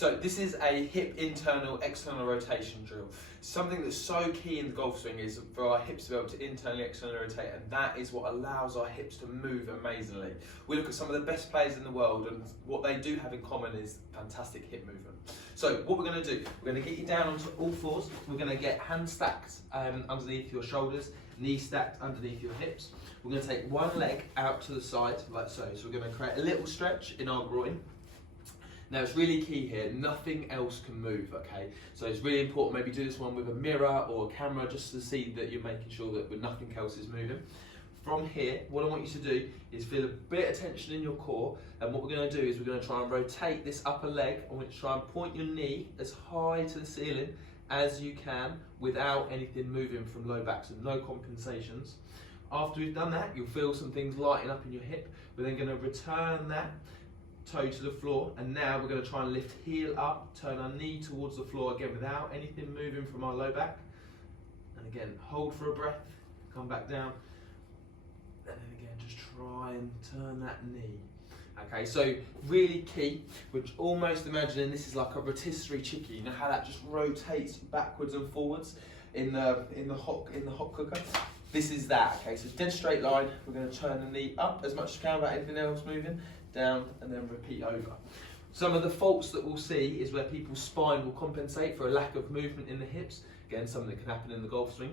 So this is a hip internal, external rotation drill. Something that's so key in the golf swing is for our hips to be able to internally, externally rotate, and that is what allows our hips to move amazingly. We look at some of the best players in the world, and what they do have in common is fantastic hip movement. So what we're going to do, we're going to get you down onto all fours. We're going to get hands stacked underneath your shoulders, knees stacked underneath your hips. We're going to take one leg out to the side, like so. So we're going to create a little stretch in our groin. Now it's really key here, nothing else can move, okay? So it's really important, maybe do this one with a mirror or a camera just to see that you're making sure that nothing else is moving. From here, what I want you to do is feel a bit of tension in your core, and what we're going to do is we're going to try and rotate this upper leg. I want you to try and point your knee as high to the ceiling as you can without anything moving from low back, so no compensations. After we've done that, you'll feel some things lighting up in your hip. We're then going to return that toe to the floor, and now we're going to try and lift heel up, turn our knee towards the floor again without anything moving from our low back. And again, hold for a breath, come back down, and then again, just try and turn that knee. Okay, so really key, which almost imagining this is like a rotisserie chicken. You know how that just rotates backwards and forwards in the hot cooker. This is that. Okay, so dead straight line. We're going to turn the knee up as much as you can without anything else moving, down, and then repeat over. Some of the faults that we'll see is where people's spine will compensate for a lack of movement in the hips. Again, something that can happen in the golf swing,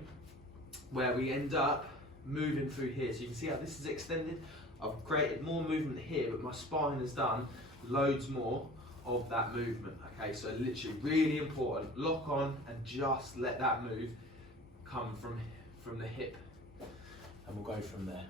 where we end up moving through here. So you can see how this is extended. I've created more movement here, but my spine has done loads more of that movement. Okay, so literally really important. Lock on and just let that move come from the hip, and we'll go from there.